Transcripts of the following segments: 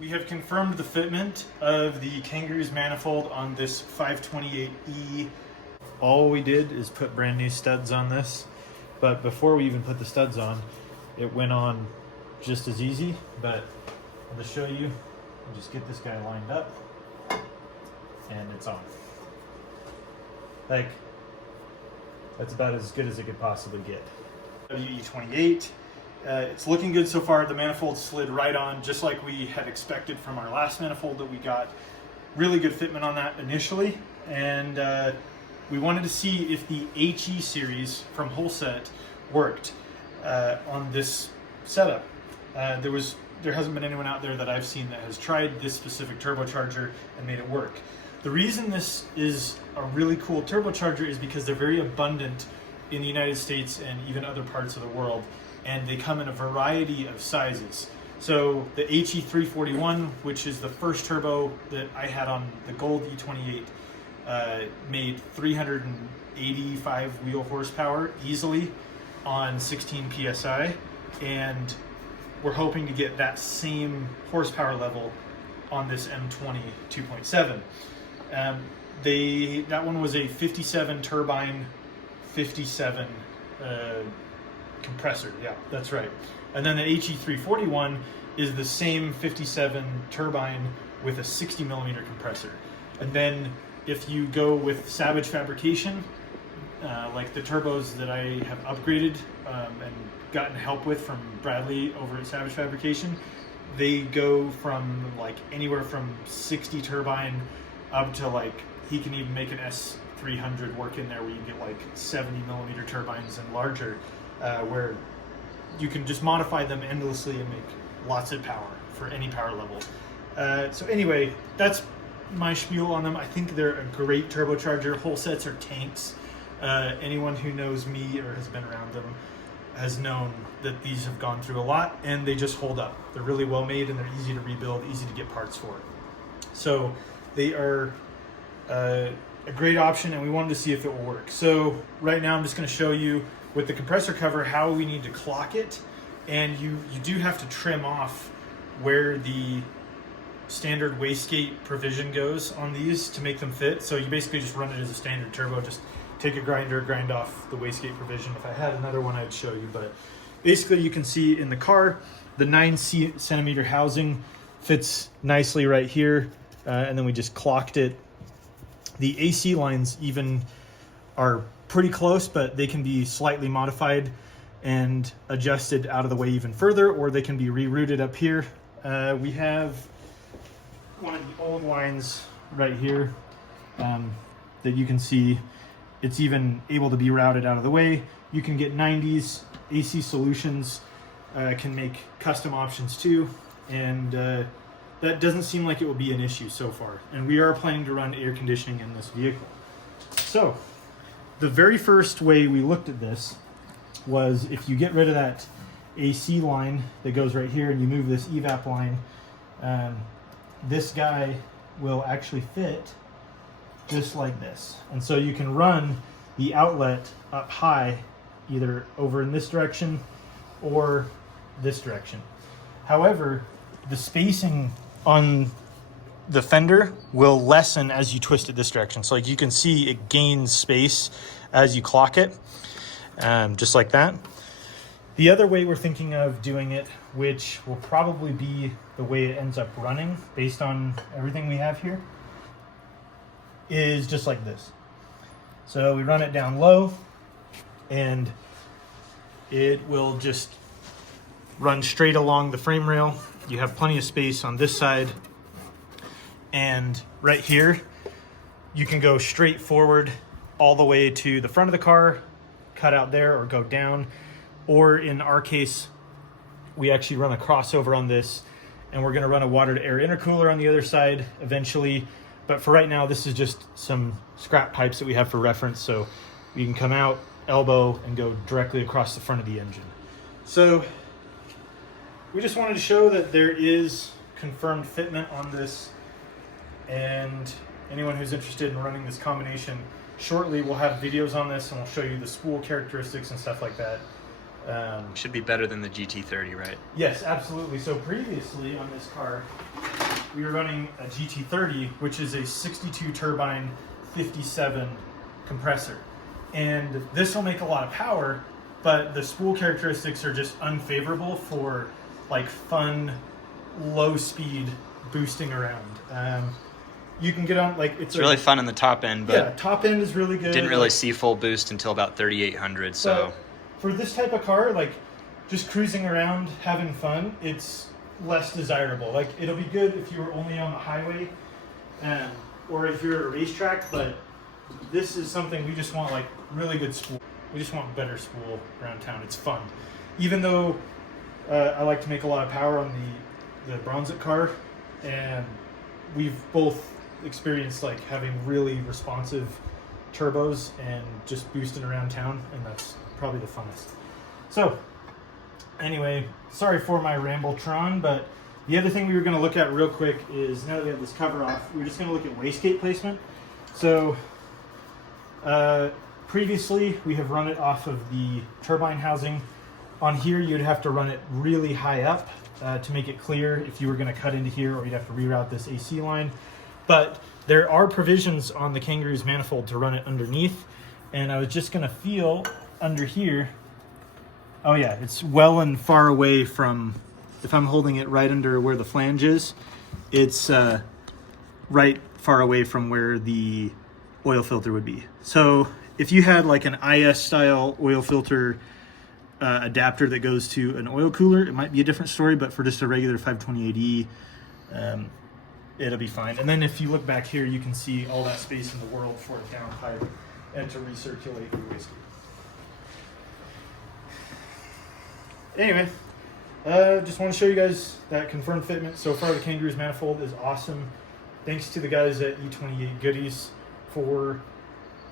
We have confirmed the fitment of the Kangaroo's manifold on this 528E. All we did is put brand new studs on this, but before we even put the studs on, it went on just as easy. But I'll just show you. I'll just get this guy lined up, and it's on. Like, that's about as good as it could possibly get. E28. It's looking good so far. The manifold slid right on, just like we had expected from our last manifold that we got. Really good fitment on that initially, and we wanted to see if the HE series from Holset worked on this setup. There hasn't been anyone out there that I've seen that has tried this specific turbocharger and made it work. The reason this is a really cool turbocharger is because they're very abundant in the United States and even other parts of the world, and they come in a variety of sizes. So the HE351, which is the first turbo that I had on the gold E28, made 385 wheel horsepower easily on 16 PSI, and we're hoping to get that same horsepower level on this M20 2.7. That one was a 57 turbine, 57 compressor. Yeah, that's right. And then the HE341 is the same 57 turbine with a 60 millimeter compressor. And then if you go with Savage fabrication, like the turbos that I have upgraded and gotten help with from Bradley over at Savage Fabrication, they go from like anywhere from 60 turbine up to like, he can even make an S300 work in there where you get like 70 millimeter turbines and larger, where you can just modify them endlessly and make lots of power for any power level. So anyway, that's my spiel on them. I think they're a great turbocharger. Holsets are tanks. Anyone who knows me or has been around them has known that these have gone through a lot, and they just hold up. They're really well made, and they're easy to rebuild, easy to get parts for. So they are a great option, and we wanted to see if it will work. So right now I'm just going to show you with the compressor cover how we need to clock it, and you do have to trim off where the standard wastegate provision goes on these to make them fit. So you basically just run it as a standard turbo, just take a grinder, grind off the wastegate provision. If I had another one, I'd show you, but basically you can see in the car, the 9 centimeter housing fits nicely right here, and then we just clocked it. The AC lines even are pretty close, but they can be slightly modified and adjusted out of the way even further, or they can be rerouted up here. We have one of the old lines right here that you can see. It's even able to be routed out of the way. You can get 90s. AC Solutions can make custom options too, and that doesn't seem like it will be an issue so far. And we are planning to run air conditioning in this vehicle. So the very first way we looked at this was if you get rid of that AC line that goes right here and you move this evap line, this guy will actually fit just like this. And so you can run the outlet up high, either over in this direction or this direction. However, the spacing on the fender will lessen as you twist it this direction. So like you can see it gains space as you clock it, just like that. The other way we're thinking of doing it, which will probably be the way it ends up running based on everything we have here, is just like this. So we run it down low, and it will just run straight along the frame rail. You have plenty of space on this side, and right here you can go straight forward all the way to the front of the car, cut out there, or go down. Or in our case, we actually run a crossover on this, and we're going to run a water to air intercooler on the other side eventually. But for right now, this is just some scrap pipes that we have for reference, so we can come out, elbow, and go directly across the front of the engine. So we just wanted to show that there is confirmed fitment on this, and anyone who's interested in running this combination, shortly we'll have videos on this, and we'll show you the spool characteristics and stuff like that. Should be better than the GT30, right? Yes, absolutely. So previously on this car, we were running a GT30, which is a 62 turbine 57 compressor. And this will make a lot of power, but the spool characteristics are just unfavorable for like fun, low speed boosting around. You can get on like it's really fun in the top end, but yeah, top end is really good. Didn't really see full boost until about 3,800. So for this type of car, like just cruising around having fun, it's less desirable. Like it'll be good if you were only on the highway, or if you're at a racetrack. But this is something we just want, like really good spool. We just want better spool around town. It's fun, even though I like to make a lot of power on the Bronzit car, and we've both experienced like having really responsive turbos and just boosting around town, and that's probably the funnest. So anyway, sorry for my Rambletron, but the other thing we were going to look at real quick is, now that we have this cover off, we're just going to look at wastegate placement. So previously we have run it off of the turbine housing. On here you'd have to run it really high up to make it clear if you were going to cut into here, or you'd have to reroute this AC line. But there are provisions on the Kangaroo's manifold to run it underneath, and I was just going to feel under here. Oh yeah, it's well and far away from, if I'm holding it right under where the flange is, it's right far away from where the oil filter would be. So if you had like an IS style oil filter adapter that goes to an oil cooler, it might be a different story, but for just a regular 528E, it'll be fine. And then if you look back here, you can see all that space in the world for a downpipe and to recirculate your wastegate. Anyway, just want to show you guys that confirmed fitment. So far, the Kangaroo's manifold is awesome. Thanks to the guys at E28Goodies for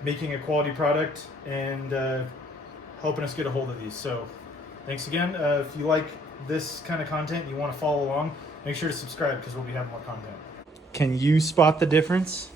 making a quality product and helping us get a hold of these. So thanks again. If you like this kind of content, you want to follow along, make sure to subscribe because we'll be having more content. Can you spot the difference?